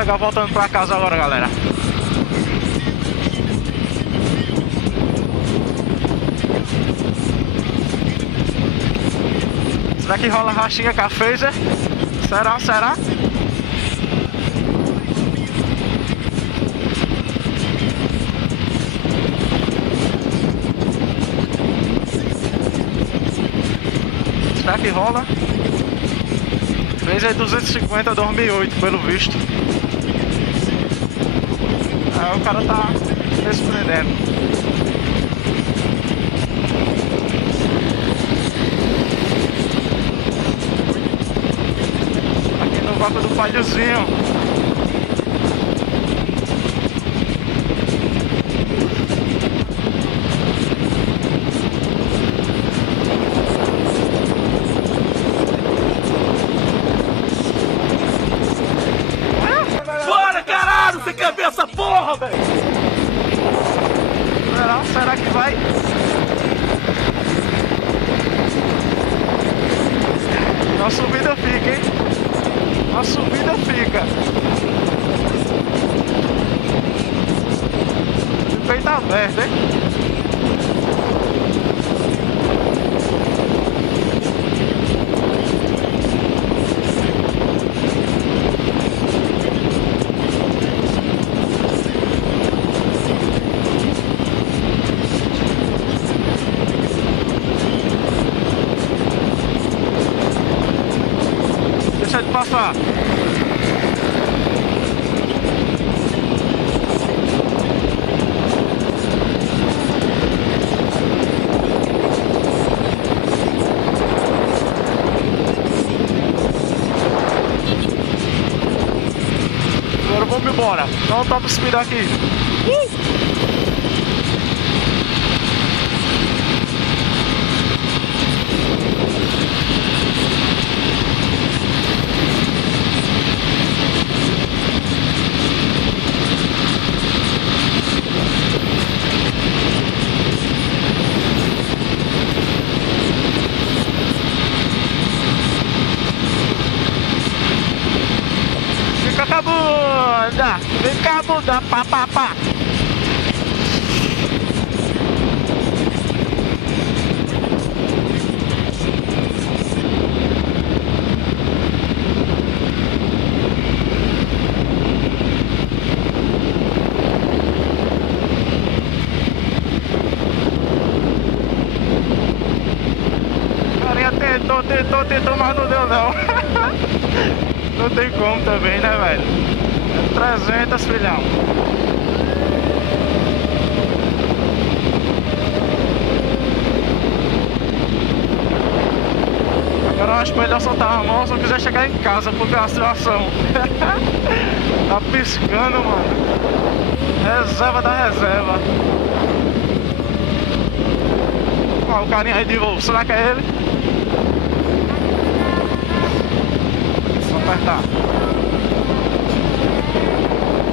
pegar voltando pra casa agora, galera. Será que rola rachinha com a Phaser? Será? Será? Será que rola? Phaser 250 2008, pelo visto. Aí o cara tá me surpreendendo. Aqui no vácuo do Palhozinho. Você quer ver essa porra, velho? Será que vai? Na subida fica, hein? Na subida fica. O peito tá aberto, hein? Deixa ele passar. Agora vamos embora. Dá um top speed aqui. Fica com a bunda. Vem com a bunda. Pá, pá, pá. Carinha tentou, mas não deu não. Não tem como também, né, velho? 300, filhão. Agora eu acho melhor soltar a mão se eu quiser chegar em casa, porque a situação tá piscando, mano. Reserva da reserva. Ó, o carinha aí de novo, será que é ele? Vou apertar.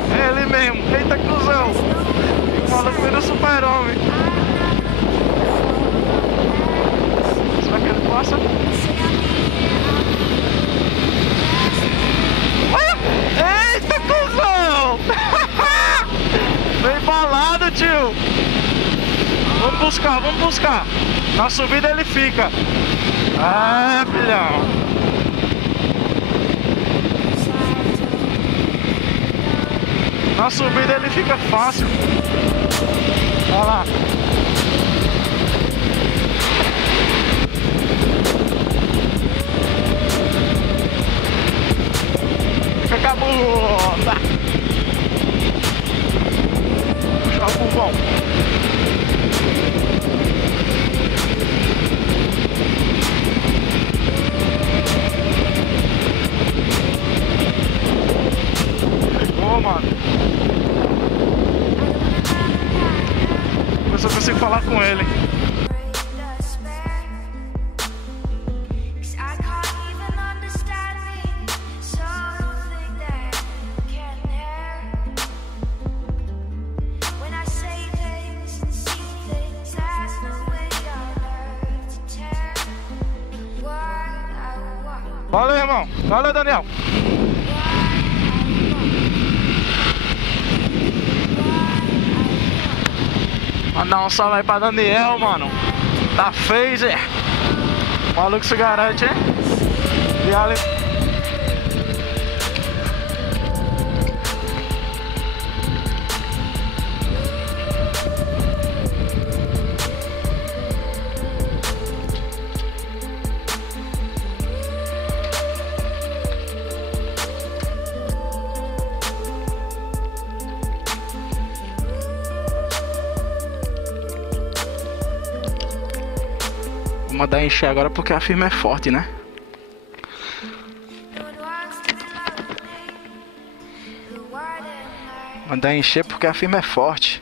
É ele mesmo, eita cuzão. Fala comigo super-homem. Será que ele passa? Olha! Eita cuzão! Bem balado, tio. Vamos buscar, vamos buscar. Na subida ele fica. Ah, filhão. Na subida ele fica fácil. Olha lá. Fica com a bunda. Puxa o pulmão. Pegou, mano. Ver se eu consigo falar com ele. Valeu, irmão. Valeu, Daniel. Mandar um salve aí pra Daniel, mano. Da Phaser. O maluco se garante, hein? E ali... Vou mandar encher agora porque a firma é forte, né? Mandar encher porque a firma é forte.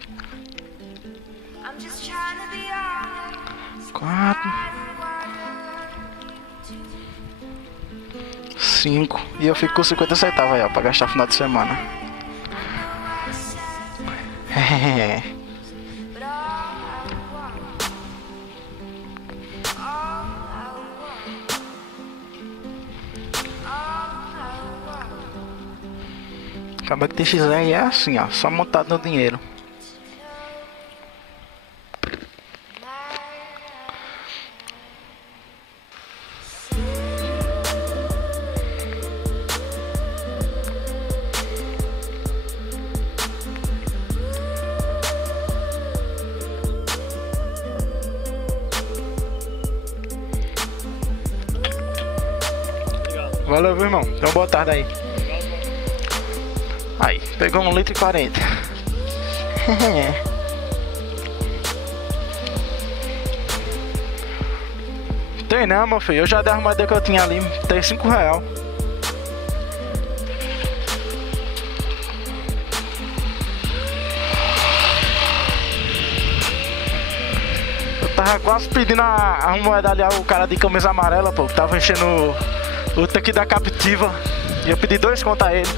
4 5 e eu fico com 50 centavos aí, ó, pra gastar no final de semana. Acaba que TXR é assim, ó, só montado no dinheiro. Valeu, meu irmão. Então boa tarde aí. Aí, pegou 1,40 litro. Tem não, meu filho. Eu já dei a armadura que eu tinha ali. Tem R$5. Eu tava quase pedindo a moeda ali ao cara de camisa amarela, pô. Que tava enchendo o tanque da Captiva. E eu pedi 2 conto a ele.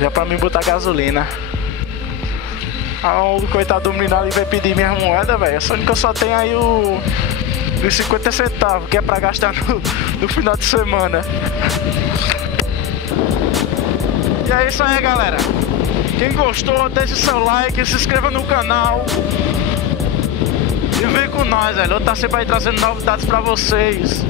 Já pra mim botar gasolina. O coitado do menino ali vai pedir minha moeda, velho. Só que eu só tenho aí os 50 centavos, que é pra gastar no final de semana. E é isso aí, galera. Quem gostou, deixe seu like, se inscreva no canal. E vem com nós, velho. Eu tô sempre aí trazendo novidades pra vocês.